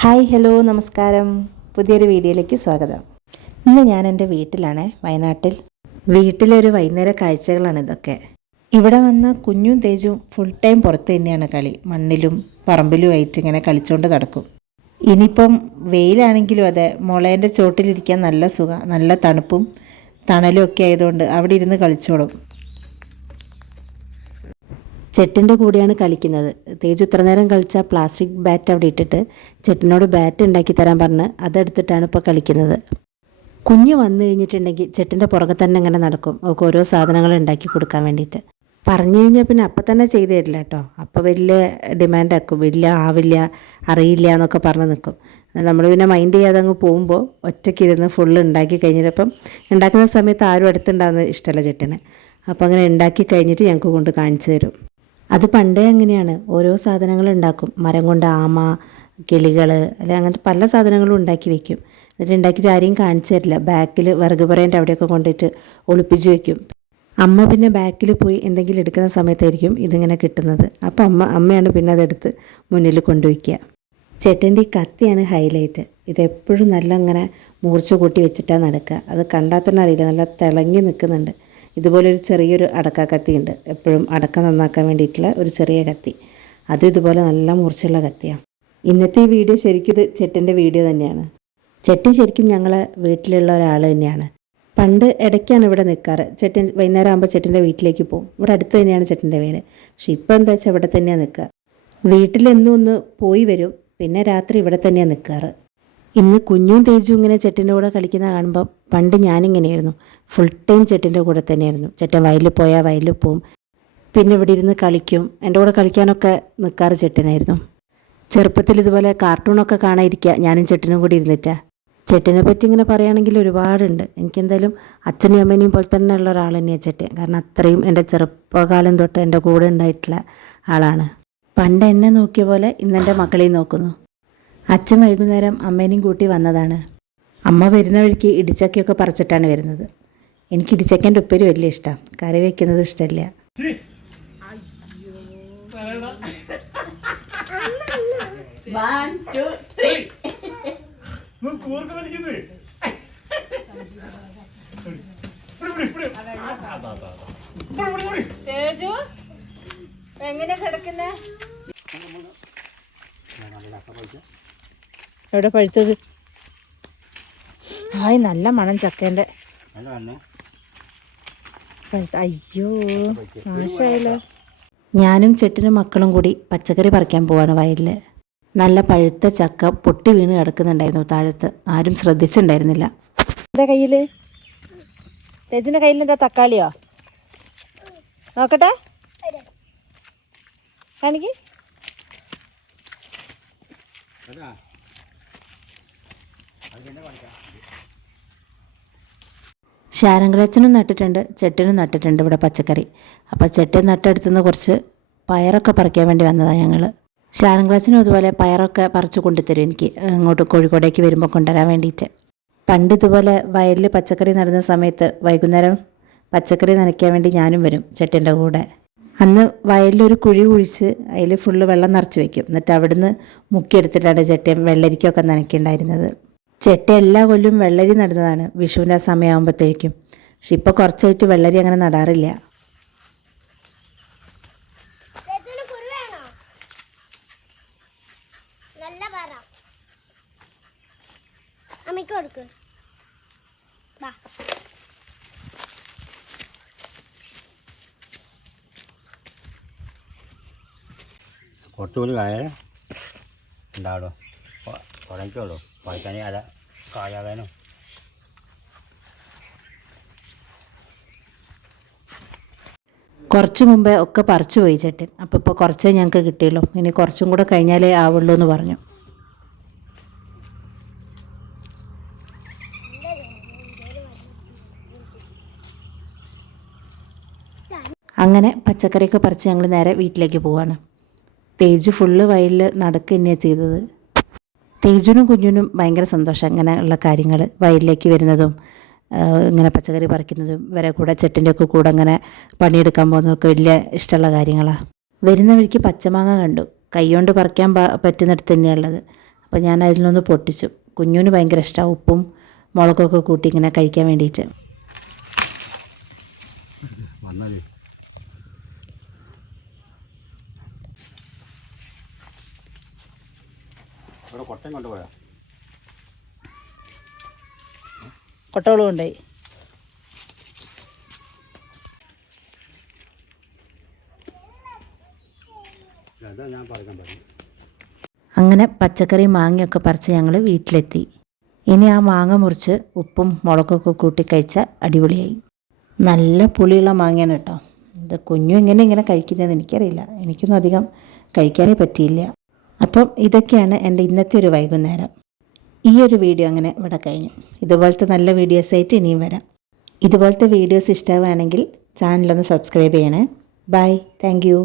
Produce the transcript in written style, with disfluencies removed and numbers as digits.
Hi hello നമസ്കാരം. പുതിയൊരു വീഡിയോയിലേക്ക് സ്വാഗതം. ഇന്ന് ഞാൻ എൻ്റെ വീട്ടിലാണ്, വയനാട്ടിൽ. വീട്ടിലൊരു വൈകുന്നേര കാഴ്ചകളാണ് ഇതൊക്കെ. ഇവിടെ വന്ന കുഞ്ഞും തേജും ഫുൾ ടൈം പുറത്ത് തന്നെയാണ് കളി. മണ്ണിലും പറമ്പിലും ആയിട്ട് ഇങ്ങനെ കളിച്ചുകൊണ്ട് നടക്കും. ഇനിയിപ്പം വെയിലാണെങ്കിലും അതെ, മുളേൻ്റെ ചോട്ടിലിരിക്കാൻ നല്ല സുഖം, നല്ല തണുപ്പും തണലും ഒക്കെ ആയതുകൊണ്ട് അവിടെ ഇരുന്ന് കളിച്ചോളും. ചെട്ടിൻ്റെ കൂടെയാണ് കളിക്കുന്നത്. തേജു ഇത്ര നേരം കളിച്ച പ്ലാസ്റ്റിക് ബാറ്റ് അവിടെ ഇട്ടിട്ട് ചെട്ടിനോട് ബാറ്റ് ഉണ്ടാക്കി തരാൻ പറഞ്ഞ് അതെടുത്തിട്ടാണ് ഇപ്പോൾ കളിക്കുന്നത്. കുഞ്ഞ് വന്നു കഴിഞ്ഞിട്ടുണ്ടെങ്കിൽ ചെട്ടിൻ്റെ പുറകെ തന്നെ ഇങ്ങനെ നടക്കും, അവൾക്ക് ഓരോ സാധനങ്ങൾ ഉണ്ടാക്കി കൊടുക്കാൻ വേണ്ടിയിട്ട്. പറഞ്ഞു കഴിഞ്ഞാൽ പിന്നെ അപ്പം തന്നെ ചെയ്തു തരില്ല കേട്ടോ. അപ്പോൾ വലിയ ഡിമാൻഡാക്കും, ഇല്ല ആവില്ല അറിയില്ല എന്നൊക്കെ പറഞ്ഞ് നിൽക്കും. നമ്മൾ പിന്നെ മൈൻഡ് ചെയ്യാതെ അങ്ങ് പോകുമ്പോൾ ഒറ്റയ്ക്കിരുന്ന് ഫുള്ള് ഉണ്ടാക്കി കഴിഞ്ഞിട്ടപ്പം ഉണ്ടാക്കുന്ന സമയത്ത് ആരും അടുത്തുണ്ടാകുന്നത് ഇഷ്ടമല്ല ചെട്ടിന്. അപ്പോൾ അങ്ങനെ ഉണ്ടാക്കി കഴിഞ്ഞിട്ട് ഞങ്ങൾക്ക് കൊണ്ട് കാണിച്ചു തരും. അത് പണ്ടേ അങ്ങനെയാണ്, ഓരോ സാധനങ്ങൾ ഉണ്ടാക്കും. മരം കൊണ്ട് ആമ, കിളികൾ, അല്ലെ അങ്ങനത്തെ പല സാധനങ്ങളും ഉണ്ടാക്കി വെക്കും. എന്നിട്ട് ഉണ്ടാക്കിയിട്ട് ആരെയും കാണിച്ചു തരില്ല. ബാക്കിൽ വിറക് പറയേൻ്റെ അവിടെയൊക്കെ കൊണ്ടിട്ട് ഒളിപ്പിച്ച് വെക്കും. അമ്മ പിന്നെ ബാക്കിൽ പോയി എന്തെങ്കിലും എടുക്കുന്ന സമയത്തായിരിക്കും ഇതിങ്ങനെ കിട്ടുന്നത്. അപ്പോൾ അമ്മയാണ് പിന്നെ അതെടുത്ത് മുന്നിൽ കൊണ്ടുവയ്ക്കുക. ചേട്ടൻ്റെ ഈ കത്തിയാണ് ഹൈലൈറ്റ്. ഇതെപ്പോഴും നല്ല ഇങ്ങനെ മൂർച്ച കൂട്ടി വെച്ചിട്ടാണ് നടക്കുക. അത് കണ്ടാൽ തന്നെ അറിയില്ല, നല്ല തിളങ്ങി നിൽക്കുന്നുണ്ട്. ഇതുപോലൊരു ചെറിയൊരു അടക്ക കത്തിയുണ്ട്, എപ്പോഴും അടക്ക നന്നാക്കാൻ വേണ്ടിയിട്ടുള്ള ഒരു ചെറിയ കത്തി. അതും ഇതുപോലെ നല്ല മൂർച്ചയുള്ള കത്തിയാണ്. ഇന്നത്തെ ഈ വീഡിയോ ശരിക്കും ഇത് ചെട്ടിൻ്റെ വീഡിയോ തന്നെയാണ്. ചെട്ടി ശരിക്കും ഞങ്ങളെ വീട്ടിലുള്ള ഒരാൾ തന്നെയാണ്. പണ്ട് ഇടയ്ക്കാണ് ഇവിടെ നിൽക്കാറ്. ചെട്ടി വൈകുന്നേരം ആകുമ്പോൾ ചെട്ടിൻ്റെ വീട്ടിലേക്ക് പോകും. ഇവിടെ അടുത്ത് തന്നെയാണ് ചെട്ടിൻ്റെ വീട്. പക്ഷെ ഇപ്പോൾ എന്താ വെച്ചാൽ ഇവിടെ തന്നെയാണ് നിൽക്കുക. വീട്ടിലെന്നും ഒന്ന് പോയി വരും, പിന്നെ രാത്രി ഇവിടെ തന്നെയാണ് നിൽക്കാറ്. ഇന്ന് കുഞ്ഞും തേജും ഇങ്ങനെ ചെട്ടിൻ്റെ കൂടെ കളിക്കുന്ന കാണുമ്പോൾ പണ്ട് ഞാനിങ്ങനെയായിരുന്നു, ഫുൾ ടൈം ചെട്ടിൻ്റെ കൂടെ തന്നെയായിരുന്നു. ചെട്ടൻ വയലിൽ പോയാൽ വയലിൽ പോവും, പിന്നെ ഇവിടെ ഇരുന്ന് കളിക്കും. എൻ്റെ കൂടെ കളിക്കാനൊക്കെ നിൽക്കാറ് ചെട്ടനായിരുന്നു. ചെറുപ്പത്തിൽ ഇതുപോലെ കാർട്ടൂണൊക്കെ കാണാതിരിക്കുക ഞാനും ചെട്ടിനും കൂടി ഇരുന്നിട്ടാണ്. ചെട്ടിനെ പറ്റി ഇങ്ങനെ പറയുകയാണെങ്കിൽ ഒരുപാടുണ്ട്. എനിക്കെന്തായാലും അച്ഛനെയും അമ്മേനെയും പോലെ തന്നെ ഉള്ള ഒരാൾ തന്നെയാണ് ചെട്ടൻ. കാരണം അത്രയും എൻ്റെ ചെറുപ്പകാലം തൊട്ട് എൻ്റെ കൂടെ ഉണ്ടായിട്ടുള്ള ആളാണ്. പണ്ട് എന്നെ നോക്കിയ പോലെ ഇന്നെൻ്റെ മക്കളെയും നോക്കുന്നു. അച്ഛൻ വൈകുന്നേരം അമ്മേനെയും കൂട്ടി വന്നതാണ്. അമ്മ വരുന്ന വഴിക്ക് ഇടിച്ചക്കയൊക്കെ പറിച്ചിട്ടാണ് വരുന്നത്. എനിക്ക് ഇടിച്ചക്കൻ്റെ ഉപ്പേരി വലിയ ഇഷ്ടമാണ്, കറി വയ്ക്കുന്നത് ഇഷ്ടമില്ല. എങ്ങനെ കിടക്കുന്നേ? എവിടെ പഴുത്തത്? ആയി നല്ല മണം ചക്കേൻ്റെ. അയ്യോ നാശമായല്ലോ. ഞാനും ചെട്ടിനും മക്കളും കൂടി പച്ചക്കറി പറിക്കാൻ പോവാണ് വയലിൽ. നല്ല പഴുത്ത ചക്ക പൊട്ടി വീണ് കിടക്കുന്നുണ്ടായിരുന്നു താഴത്ത്. ആരും ശ്രദ്ധിച്ചിട്ടുണ്ടായിരുന്നില്ല. എന്താ കയ്യിൽ? തേജിൻ്റെ കയ്യിൽ എന്താ? തക്കാളിയോ? നോക്കട്ടെ, കാണിക്ക്. ശാരംകളച്ചനും നട്ടിട്ടുണ്ട്, ചെട്ടിനും നട്ടിട്ടുണ്ട് ഇവിടെ പച്ചക്കറി. അപ്പോൾ ചെട്ടി നട്ടെടുത്തുനിന്ന് കുറച്ച് പയറൊക്കെ പറിക്കാൻ വേണ്ടി വന്നതാണ് ഞങ്ങൾ. ശാരംകളച്ചനും അതുപോലെ പയറൊക്കെ പറിച്ച് കൊണ്ടുതരും എനിക്ക്, ഇങ്ങോട്ട് കോഴിക്കോടേക്ക് വരുമ്പോൾ കൊണ്ടുവരാൻ വേണ്ടിയിട്ട്. പണ്ട് ഇതുപോലെ വയലിൽ പച്ചക്കറി നടുന്ന സമയത്ത് വൈകുന്നേരം പച്ചക്കറി നനയ്ക്കാൻ വേണ്ടി ഞാനും വരും ചെട്ടിൻ്റെ കൂടെ. അന്ന് വയലിലൊരു കുഴി കുഴിച്ച് അതിൽ ഫുള്ള് വെള്ളം നിറച്ച് വയ്ക്കും. എന്നിട്ട് അവിടുന്ന് മുക്കിയെടുത്തിട്ടാണ് ചെട്ടിയും വെള്ളരിക്കൊക്കെ നനയ്ക്കുണ്ടായിരുന്നത്. ചെട്ടി എല്ലാ കൊല്ലവും വെള്ളരി നടുന്നതാണ് വിഷുവിൻ്റെ ആ സമയമാകുമ്പോഴത്തേക്കും. പക്ഷെ ഇപ്പോൾ കുറച്ചായിട്ട് വെള്ളരി അങ്ങനെ നടാറില്ല. കുറച്ചുകൂടി കായ ഉണ്ടാവോ? കുറയ്ക്കുള്ളൂ, കുറയ്ക്കാനേ അല്ല കായാകാനോ. കുറച്ച് മുമ്പേ ഒക്കെ പറിച്ചു പോയി ചെട്ടൻ. അപ്പോൾ ഇപ്പോൾ കുറച്ചേ ഞങ്ങൾക്ക് കിട്ടിയുള്ളൂ, ഇനി കുറച്ചും കൂടെ കഴിഞ്ഞാലേ ആവുള്ളൂ എന്ന് പറഞ്ഞു. അങ്ങനെ പച്ചക്കറിയൊക്കെ പറിച്ച് ഞങ്ങൾ നേരെ വീട്ടിലേക്ക് പോവാണ്. തേജു ഫുള്ള് വയലിൽ നടക്കുക തന്നെയാണ് ചെയ്തത്. തേജുവിനും കുഞ്ഞിനും ഭയങ്കര സന്തോഷം ഇങ്ങനെയുള്ള കാര്യങ്ങൾ, വയലിലേക്ക് വരുന്നതും ഇങ്ങനെ പച്ചക്കറി പറിക്കുന്നതും ഇവരെ കൂടെ ചെട്ടിൻ്റെയൊക്കെ കൂടെ അങ്ങനെ പണിയെടുക്കാൻ പോകുന്നതൊക്കെ വലിയ ഇഷ്ടമുള്ള കാര്യങ്ങളാണ്. വരുന്ന വഴിക്ക് പച്ചമാങ്ങ കണ്ടു. കൈകൊണ്ട് പറിക്കാൻ പറ്റുന്നിടത്ത് തന്നെയുള്ളത്. അപ്പോൾ ഞാൻ അതിലൊന്ന് പൊട്ടിച്ചു. കുഞ്ഞുവിന് ഭയങ്കര ഇഷ്ടമാണ് ഉപ്പും മുളകൊക്കെ കൂട്ടി ഇങ്ങനെ കഴിക്കാൻ വേണ്ടിയിട്ട്. വന്നത് ഇവിടെ കൊട്ടയും കൊണ്ടുപോയാ കൊട്ടകളും ഉണ്ടായി. അതാ ഞാൻ പറയാൻ പറഞ്ഞു. അങ്ങനെ പച്ചക്കറി മാങ്ങയൊക്കെ പറിച്ച് ഞങ്ങൾ വീട്ടിലെത്തി. ഇനി ആ മാങ്ങ മുറിച്ച് ഉപ്പും മുളകൊക്കെ കൂട്ടി കഴിച്ചാൽ അടിപൊളിയായി. നല്ല പുളിയുള്ള മാങ്ങയാണ് കേട്ടോ. ഇത് കുഞ്ഞു ഇങ്ങനെ കഴിക്കുന്നതെന്ന് എനിക്കറിയില്ല. എനിക്കൊന്നും അധികം കഴിക്കാനേ പറ്റിയില്ല. അപ്പം ഇതൊക്കെയാണ് എൻ്റെ ഇന്നത്തെ ഒരു വൈകുന്നേരം. ഈ ഒരു വീഡിയോ അങ്ങനെ ഇവിടെ കഴിഞ്ഞു. ഇതുപോലത്തെ നല്ല വീഡിയോസായിട്ട് ഇനിയും വരാം. ഇതുപോലത്തെ വീഡിയോസ് ഇഷ്ടമാണെങ്കിൽ ചാനലൊന്ന് സബ്സ്ക്രൈബ് ചെയ്യണേ. ബൈ. Thank you.